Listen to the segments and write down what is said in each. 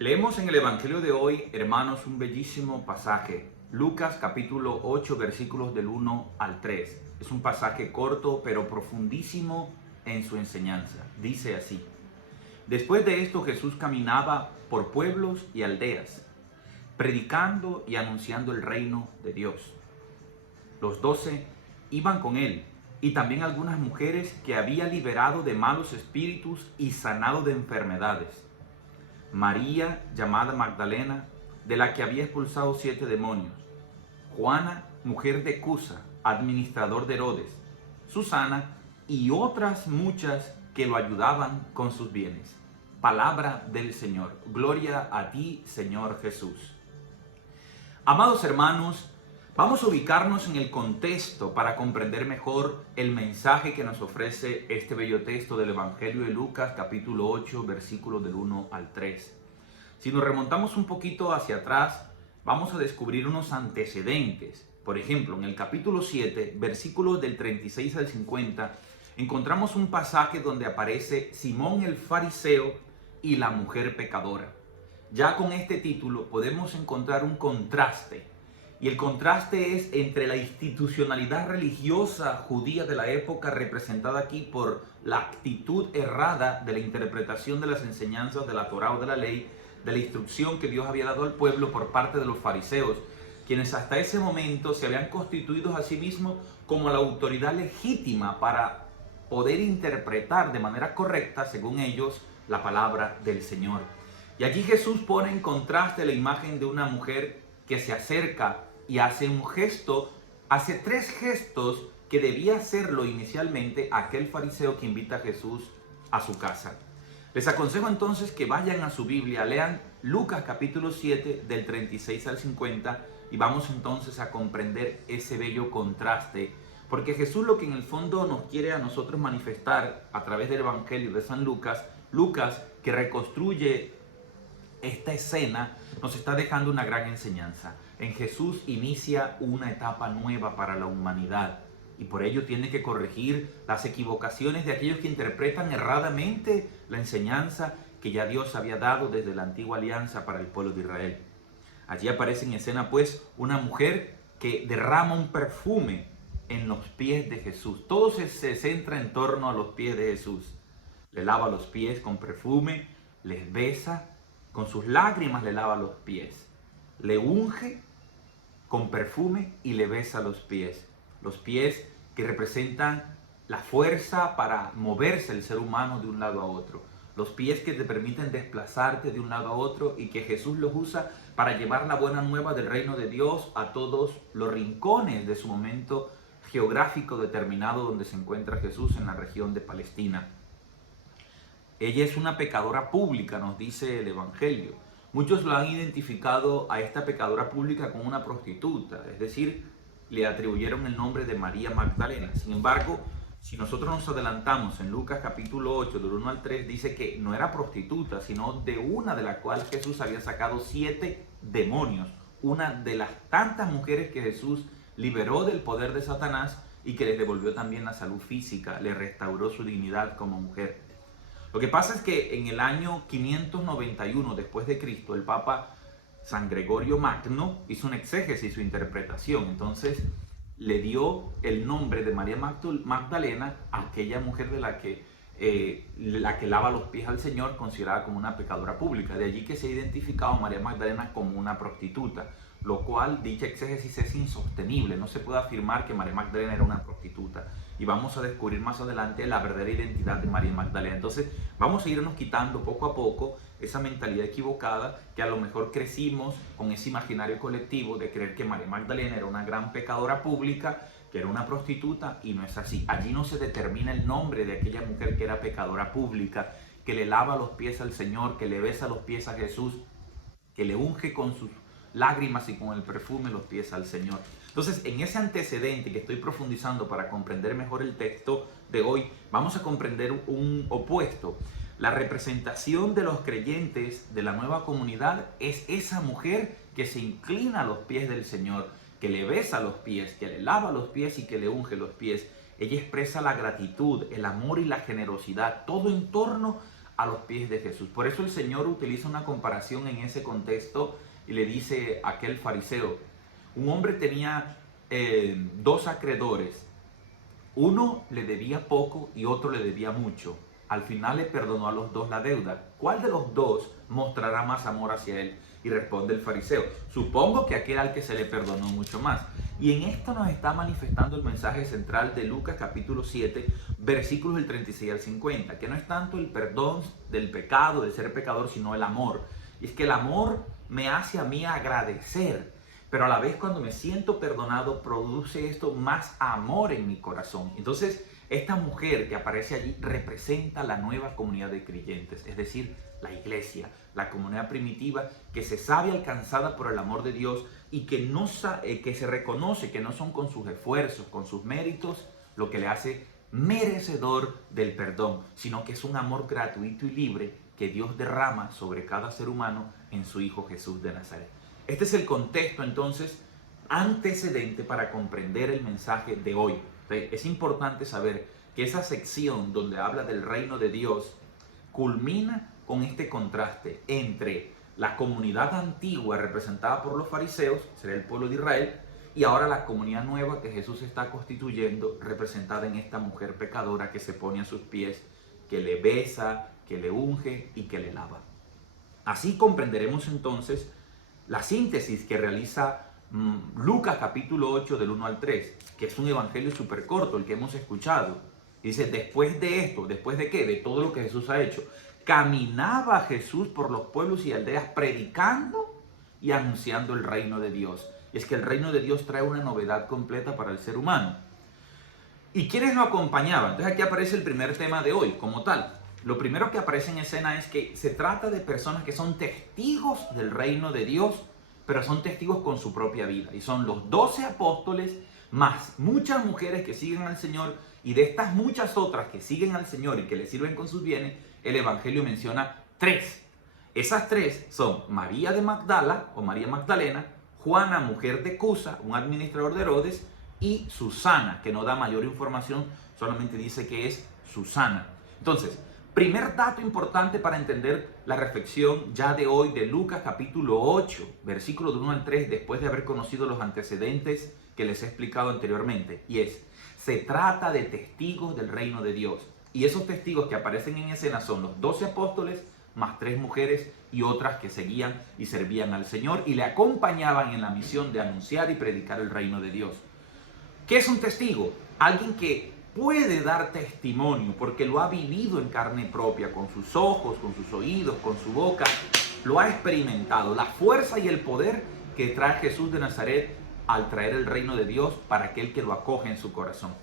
Leemos en el Evangelio de hoy, hermanos, un bellísimo pasaje. Lucas capítulo 8, versículos del 1 al 3. Es un pasaje corto, pero profundísimo en su enseñanza. Dice así: Después de esto Jesús caminaba por pueblos y aldeas, predicando y anunciando el reino de Dios. Los 12 iban con él, y también algunas mujeres que había liberado de malos espíritus y sanado de enfermedades. María, llamada Magdalena, de la que había expulsado 7 demonios. Juana, mujer de Cusa, administrador de Herodes. Susana y otras muchas que lo ayudaban con sus bienes. Palabra del Señor. Gloria a ti, Señor Jesús. Amados hermanos, vamos a ubicarnos en el contexto para comprender mejor el mensaje que nos ofrece este bello texto del Evangelio de Lucas, capítulo 8, versículos del 1 al 3. Si nos remontamos un poquito hacia atrás, vamos a descubrir unos antecedentes. Por ejemplo, en el capítulo 7, versículos del 36 al 50, encontramos un pasaje donde aparece Simón el fariseo y la mujer pecadora. Ya con este título podemos encontrar un contraste, y el contraste es entre la institucionalidad religiosa judía de la época, representada aquí por la actitud errada de la interpretación de las enseñanzas de la Torá o de la ley, de la instrucción que Dios había dado al pueblo por parte de los fariseos, quienes hasta ese momento se habían constituido a sí mismos como la autoridad legítima para poder interpretar de manera correcta, según ellos, la palabra del Señor. Y aquí Jesús pone en contraste la imagen de una mujer que se acerca y hace un gesto, hace 3 gestos que debía hacerlo inicialmente aquel fariseo que invita a Jesús a su casa. Les aconsejo entonces que vayan a su Biblia, lean Lucas capítulo 7 del 36 al 50 y vamos entonces a comprender ese bello contraste, porque Jesús lo que en el fondo nos quiere a nosotros manifestar a través del Evangelio de San Lucas, que reconstruye esta escena, nos está dejando una gran enseñanza. En Jesús inicia una etapa nueva para la humanidad y por ello tiene que corregir las equivocaciones de aquellos que interpretan erradamente la enseñanza que ya Dios había dado desde la antigua alianza para el pueblo de Israel. Allí aparece en escena pues una mujer que derrama un perfume en los pies de Jesús. Todo se centra en torno a los pies de Jesús. Le lava los pies con perfume, les besa, con sus lágrimas le lava los pies, le unge con perfume y le besa los pies. Los pies que representan la fuerza para moverse el ser humano de un lado a otro. Los pies que te permiten desplazarte de un lado a otro y que Jesús los usa para llevar la buena nueva del reino de Dios a todos los rincones de su momento geográfico determinado donde se encuentra Jesús en la región de Palestina. Ella es una pecadora pública, nos dice el Evangelio. Muchos lo han identificado a esta pecadora pública como una prostituta, es decir, le atribuyeron el nombre de María Magdalena. Sin embargo, si nosotros nos adelantamos en Lucas capítulo 8, del 1 al 3, dice que no era prostituta, sino de una de la cual Jesús había sacado 7 demonios. Una de las tantas mujeres que Jesús liberó del poder de Satanás y que les devolvió también la salud física, le restauró su dignidad como mujer. Lo que pasa es que en el año 591 después de Cristo, el Papa San Gregorio Magno hizo una exégesis, su interpretación. Entonces le dio el nombre de María Magdalena a aquella mujer de la que lava los pies al Señor, considerada como una pecadora pública. De allí que se ha identificado a María Magdalena como una prostituta, lo cual dicha exégesis es insostenible. No se puede afirmar que María Magdalena era una prostituta. Y vamos a descubrir más adelante la verdadera identidad de María Magdalena. Entonces vamos a irnos quitando poco a poco esa mentalidad equivocada que a lo mejor crecimos con ese imaginario colectivo de creer que María Magdalena era una gran pecadora pública, que era una prostituta, y no es así. Allí no se determina el nombre de aquella mujer que era pecadora pública, que le lava los pies al Señor, que le besa los pies a Jesús, que le unge con sus lágrimas y con el perfume los pies al Señor. Entonces, en ese antecedente que estoy profundizando para comprender mejor el texto de hoy, vamos a comprender un opuesto. La representación de los creyentes de la nueva comunidad es esa mujer que se inclina a los pies del Señor, que le besa los pies, que le lava los pies y que le unge los pies. Ella expresa la gratitud, el amor y la generosidad, todo en torno a los pies de Jesús. Por eso el Señor utiliza una comparación en ese contexto y le dice a aquel fariseo: un hombre tenía dos acreedores. Uno le debía poco y otro le debía mucho. Al final le perdonó a los dos la deuda. ¿Cuál de los dos mostrará más amor hacia él? Y responde el fariseo: supongo que aquel al que se le perdonó mucho más. Y en esto nos está manifestando el mensaje central de Lucas capítulo 7, versículos del 36 al 50, que no es tanto el perdón del pecado, de ser pecador, sino el amor. Y es que el amor me hace a mí agradecer, pero a la vez cuando me siento perdonado produce esto más amor en mi corazón. Entonces esta mujer que aparece allí representa la nueva comunidad de creyentes, es decir, la iglesia, la comunidad primitiva que se sabe alcanzada por el amor de Dios y que se reconoce que no son con sus esfuerzos, con sus méritos, lo que le hace merecedor del perdón, sino que es un amor gratuito y libre que Dios derrama sobre cada ser humano en su Hijo Jesús de Nazaret. Este es el contexto entonces antecedente para comprender el mensaje de hoy. Es importante saber que esa sección donde habla del reino de Dios culmina con este contraste entre la comunidad antigua representada por los fariseos, será el pueblo de Israel, y ahora la comunidad nueva que Jesús está constituyendo, representada en esta mujer pecadora que se pone a sus pies, que le besa, que le unge y que le lava. Así comprenderemos entonces la síntesis que realiza Lucas capítulo 8 del 1 al 3, que es un evangelio súper corto, el que hemos escuchado. Dice: después de esto, ¿después de qué? De todo lo que Jesús ha hecho. Caminaba Jesús por los pueblos y aldeas predicando y anunciando el reino de Dios. Y es que el reino de Dios trae una novedad completa para el ser humano. ¿Y quiénes lo acompañaban? Entonces aquí aparece el primer tema de hoy como tal. Lo primero que aparece en escena es que se trata de personas que son testigos del reino de Dios, pero son testigos con su propia vida. Y son los 12 apóstoles más muchas mujeres que siguen al Señor, y de estas muchas otras que siguen al Señor y que le sirven con sus bienes, el Evangelio menciona 3. Esas 3 son María de Magdala o María Magdalena, Juana, mujer de Cusa, un administrador de Herodes, y Susana, que no da mayor información, solamente dice que es Susana. Entonces, primer dato importante para entender la reflexión ya de hoy de Lucas capítulo 8, versículos del 1 al 3, después de haber conocido los antecedentes que les he explicado anteriormente, y es: se trata de testigos del reino de Dios. Y esos testigos que aparecen en escena son los 12 apóstoles, más 3 mujeres y otras que seguían y servían al Señor y le acompañaban en la misión de anunciar y predicar el reino de Dios. ¿Qué es un testigo? Alguien que puede dar testimonio porque lo ha vivido en carne propia, con sus ojos, con sus oídos, con su boca, lo ha experimentado, la fuerza y el poder que trae Jesús de Nazaret al traer el reino de Dios para aquel que lo acoge en su corazón.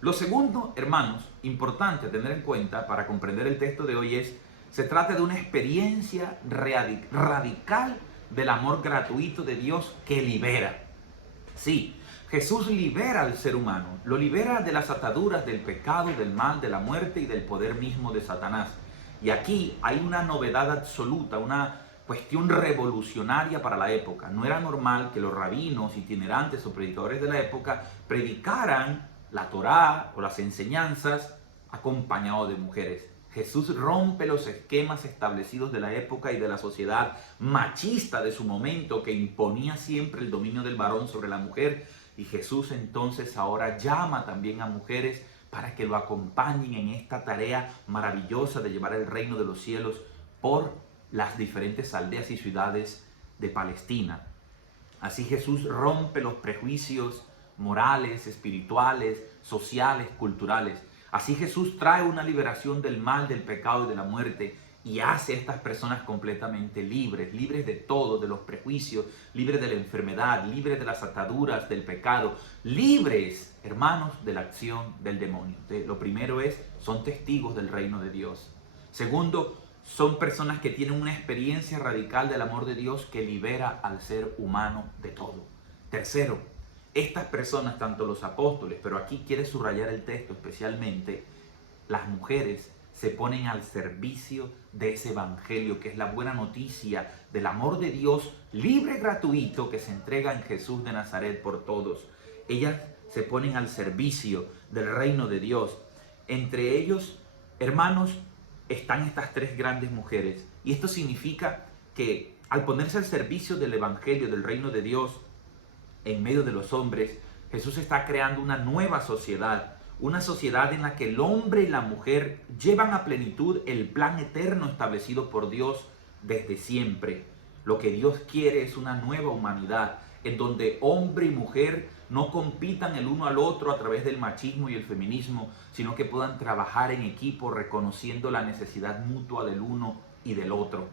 Lo segundo, hermanos, importante tener en cuenta para comprender el texto de hoy es: se trata de una experiencia radical del amor gratuito de Dios que libera. Sí, Jesús libera al ser humano, lo libera de las ataduras del pecado, del mal, de la muerte y del poder mismo de Satanás. Y aquí hay una novedad absoluta, una cuestión revolucionaria para la época. No era normal que los rabinos, itinerantes o predicadores de la época predicaran la Torá o las enseñanzas acompañados de mujeres. Jesús rompe los esquemas establecidos de la época y de la sociedad machista de su momento, que imponía siempre el dominio del varón sobre la mujer. Y Jesús entonces ahora llama también a mujeres para que lo acompañen en esta tarea maravillosa de llevar el reino de los cielos por las diferentes aldeas y ciudades de Palestina. Así Jesús rompe los prejuicios morales, espirituales, sociales, culturales. Así Jesús trae una liberación del mal, del pecado y de la muerte, y hace a estas personas completamente libres, libres de todo, de los prejuicios, libres de la enfermedad, libres de las ataduras del pecado, libres, hermanos, de la acción del demonio. Entonces, lo primero es: son testigos del reino de Dios. Segundo, son personas que tienen una experiencia radical del amor de Dios que libera al ser humano de todo. Tercero, estas personas, tanto los apóstoles, pero aquí quiere subrayar el texto especialmente, las mujeres se ponen al servicio de ese evangelio que es la buena noticia del amor de Dios libre, gratuito, que se entrega en Jesús de Nazaret por todos. Ellas se ponen al servicio del reino de Dios. Entre ellos, hermanos, están estas tres grandes mujeres. Y esto significa que al ponerse al servicio del Evangelio, del reino de Dios, en medio de los hombres, Jesús está creando una nueva sociedad. Una sociedad en la que el hombre y la mujer llevan a plenitud el plan eterno establecido por Dios desde siempre. Lo que Dios quiere es una nueva humanidad en donde hombre y mujer no compitan el uno al otro a través del machismo y el feminismo, sino que puedan trabajar en equipo reconociendo la necesidad mutua del uno y del otro.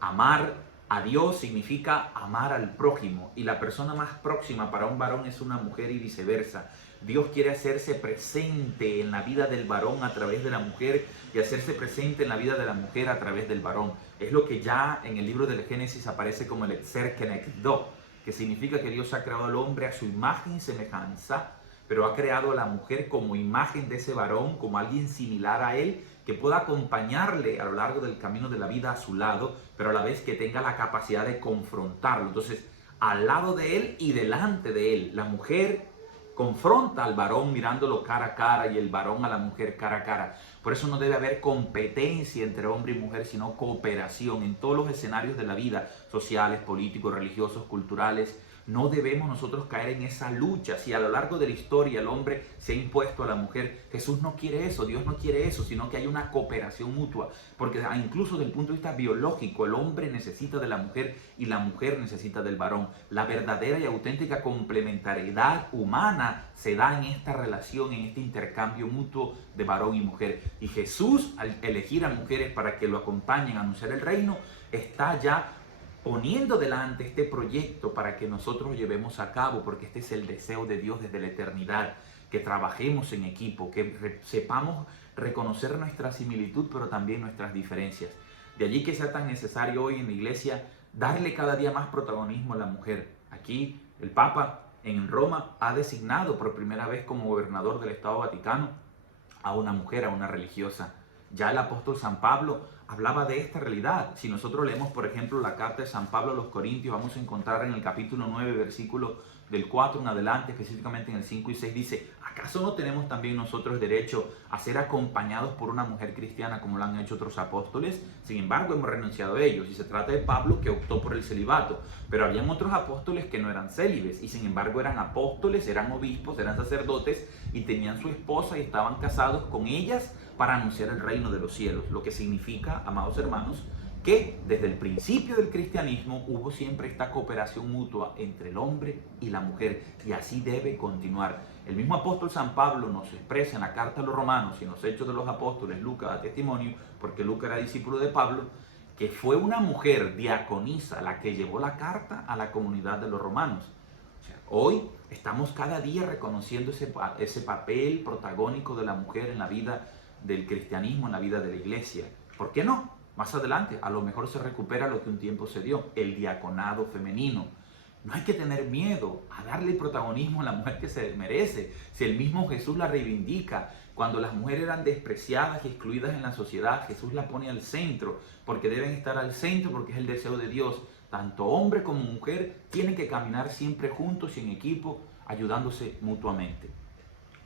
Amar a Dios significa amar al prójimo, y la persona más próxima para un varón es una mujer y viceversa. Dios quiere hacerse presente en la vida del varón a través de la mujer y hacerse presente en la vida de la mujer a través del varón. Es lo que ya en el libro del Génesis aparece como el Etzer Kenegdo, que significa que Dios ha creado al hombre a su imagen y semejanza, pero ha creado a la mujer como imagen de ese varón, como alguien similar a él, que pueda acompañarle a lo largo del camino de la vida a su lado, pero a la vez que tenga la capacidad de confrontarlo. Entonces, al lado de él y delante de él, la mujer confronta al varón mirándolo cara a cara y el varón a la mujer cara a cara. Por eso no debe haber competencia entre hombre y mujer, sino cooperación en todos los escenarios de la vida, sociales, políticos, religiosos, culturales. No debemos nosotros caer en esa lucha. Si a lo largo de la historia el hombre se ha impuesto a la mujer, Jesús no quiere eso, Dios no quiere eso, sino que hay una cooperación mutua. Porque incluso desde el punto de vista biológico, el hombre necesita de la mujer y la mujer necesita del varón. La verdadera y auténtica complementariedad humana se da en esta relación, en este intercambio mutuo de varón y mujer. Y Jesús, al elegir a mujeres para que lo acompañen a anunciar el reino, está ya poniendo delante este proyecto para que nosotros lo llevemos a cabo, porque este es el deseo de Dios desde la eternidad, que trabajemos en equipo, que sepamos reconocer nuestra similitud, pero también nuestras diferencias. De allí que sea tan necesario hoy en la iglesia darle cada día más protagonismo a la mujer. Aquí el Papa en Roma ha designado por primera vez como gobernador del Estado Vaticano a una mujer, a una religiosa. Ya el apóstol San Pablo hablaba de esta realidad. Si nosotros leemos, por ejemplo, la carta de San Pablo a los Corintios, vamos a encontrar en el capítulo 9, versículo del 4 en adelante, específicamente en el 5 y 6, dice: ¿acaso no tenemos también nosotros derecho a ser acompañados por una mujer cristiana como lo han hecho otros apóstoles? Sin embargo, hemos renunciado a ellos. Y se trata de Pablo, que optó por el celibato. Pero habían otros apóstoles que no eran célibes y sin embargo eran apóstoles, eran obispos, eran sacerdotes y tenían su esposa y estaban casados con ellas para anunciar el reino de los cielos. Lo que significa, amados hermanos, que desde el principio del cristianismo hubo siempre esta cooperación mutua entre el hombre y la mujer, y así debe continuar. El mismo apóstol San Pablo nos expresa en la carta a los Romanos y en los Hechos de los Apóstoles, Lucas da testimonio, porque Lucas era discípulo de Pablo, que fue una mujer diaconisa la que llevó la carta a la comunidad de los romanos. O sea, hoy estamos cada día reconociendo ese papel protagónico de la mujer en la vida del cristianismo, en la vida de la iglesia. ¿Por qué no? Más adelante, a lo mejor se recupera lo que un tiempo se dio, el diaconado femenino. No hay que tener miedo a darle protagonismo a la mujer que se merece. Si el mismo Jesús la reivindica, cuando las mujeres eran despreciadas y excluidas en la sociedad, Jesús la pone al centro, porque deben estar al centro, porque es el deseo de Dios. Tanto hombre como mujer tienen que caminar siempre juntos y en equipo, ayudándose mutuamente.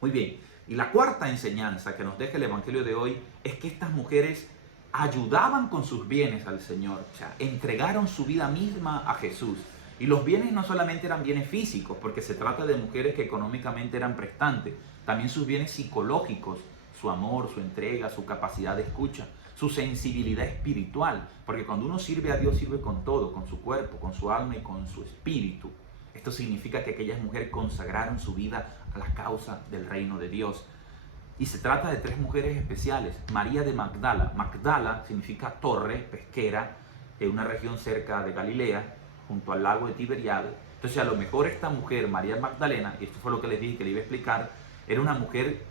Muy bien, y la cuarta enseñanza que nos deja el Evangelio de hoy es que estas mujeres ayudaban con sus bienes al Señor, o sea, entregaron su vida misma a Jesús. Y los bienes no solamente eran bienes físicos, porque se trata de mujeres que económicamente eran prestantes, también sus bienes psicológicos, su amor, su entrega, su capacidad de escucha, su sensibilidad espiritual, porque cuando uno sirve a Dios, sirve con todo, con su cuerpo, con su alma y con su espíritu. Esto significa que aquellas mujeres consagraron su vida a la causa del reino de Dios. Y se trata de tres mujeres especiales. María de Magdala. Magdala significa torre, pesquera, en una región cerca de Galilea, junto al lago de Tiberiade. Entonces a lo mejor esta mujer, María Magdalena, y esto fue lo que les dije que le iba a explicar, era una mujer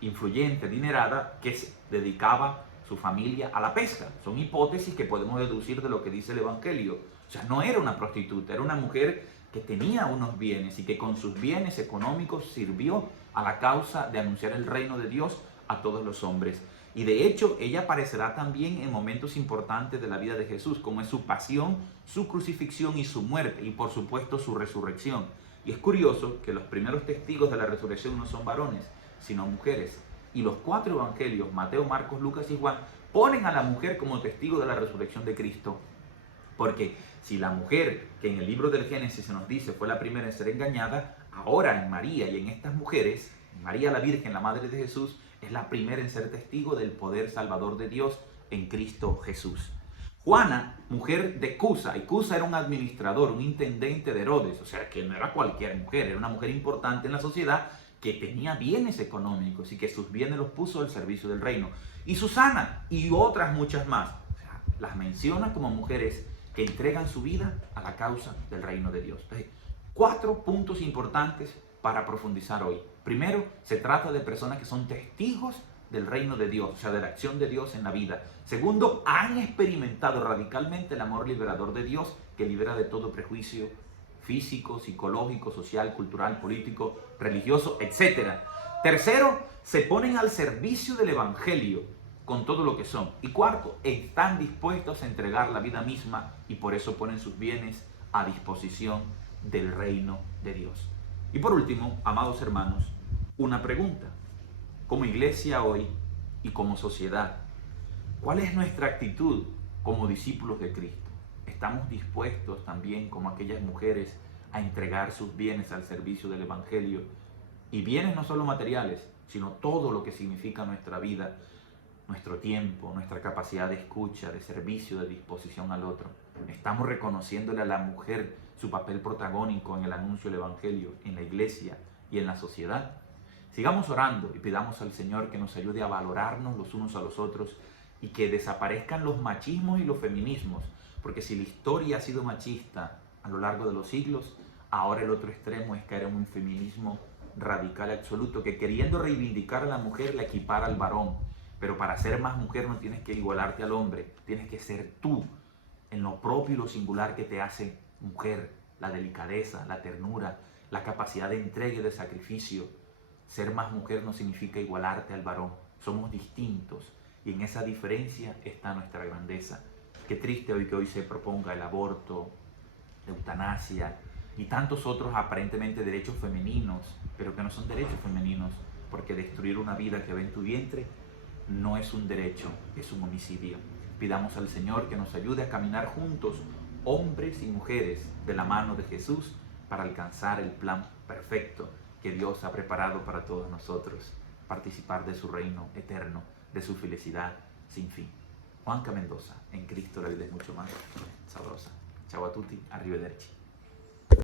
influyente, adinerada, que se dedicaba su familia a la pesca. Son hipótesis que podemos deducir de lo que dice el Evangelio. O sea, no era una prostituta, era una mujer que tenía unos bienes y que con sus bienes económicos sirvió a la causa de anunciar el reino de Dios a todos los hombres. Y de hecho, ella aparecerá también en momentos importantes de la vida de Jesús, como es su pasión, su crucifixión y su muerte, y por supuesto su resurrección. Y es curioso que los primeros testigos de la resurrección no son varones, sino mujeres. Y los cuatro evangelios, Mateo, Marcos, Lucas y Juan, ponen a la mujer como testigo de la resurrección de Cristo, porque si la mujer, que en el libro del Génesis se nos dice fue la primera en ser engañada, ahora en María y en estas mujeres, María la Virgen, la Madre de Jesús, es la primera en ser testigo del poder salvador de Dios en Cristo Jesús. Juana, mujer de Cusa, y Cusa era un administrador, un intendente de Herodes, o sea que no era cualquier mujer, era una mujer importante en la sociedad que tenía bienes económicos y que sus bienes los puso al servicio del reino. Y Susana y otras muchas más, o sea, las menciona como mujeres que entregan su vida a la causa del reino de Dios. Entonces, 4 puntos importantes para profundizar hoy. Primero, se trata de personas que son testigos del reino de Dios, o sea, de la acción de Dios en la vida. Segundo, han experimentado radicalmente el amor liberador de Dios, que libera de todo prejuicio físico, psicológico, social, cultural, político, religioso, etc. Tercero, se ponen al servicio del evangelio con todo lo que son. Y cuarto, están dispuestos a entregar la vida misma y por eso ponen sus bienes a disposición del reino de Dios. Y por último, amados hermanos, una pregunta. Como iglesia hoy y como sociedad, ¿cuál es nuestra actitud como discípulos de Cristo? ¿Estamos dispuestos también, como aquellas mujeres, a entregar sus bienes al servicio del evangelio? Y bienes no solo materiales, sino todo lo que significa nuestra vida, nuestro tiempo, nuestra capacidad de escucha, de servicio, de disposición al otro. Estamos reconociéndole a la mujer su papel protagónico en el anuncio del evangelio, en la iglesia y en la sociedad. Sigamos orando y pidamos al Señor que nos ayude a valorarnos los unos a los otros y que desaparezcan los machismos y los feminismos, porque si la historia ha sido machista a lo largo de los siglos, ahora el otro extremo es caer en un feminismo radical absoluto que, queriendo reivindicar a la mujer, la equipara al varón. Pero para ser más mujer no tienes que igualarte al hombre, tienes que ser tú en lo propio y lo singular que te hace mujer, la delicadeza, la ternura, la capacidad de entrega y de sacrificio. Ser más mujer no significa igualarte al varón, somos distintos y en esa diferencia está nuestra grandeza. Qué triste hoy que hoy se proponga el aborto, la eutanasia y tantos otros aparentemente derechos femeninos, pero que no son derechos femeninos, porque destruir una vida que va en tu vientre no es un derecho, es un homicidio. Pidamos al Señor que nos ayude a caminar juntos, hombres y mujeres, de la mano de Jesús, para alcanzar el plan perfecto que Dios ha preparado para todos nosotros, participar de su reino eterno, de su felicidad sin fin. Juanca Mendoza, en Cristo la vida es mucho más sabrosa. Ciao a tutti, arrivederci.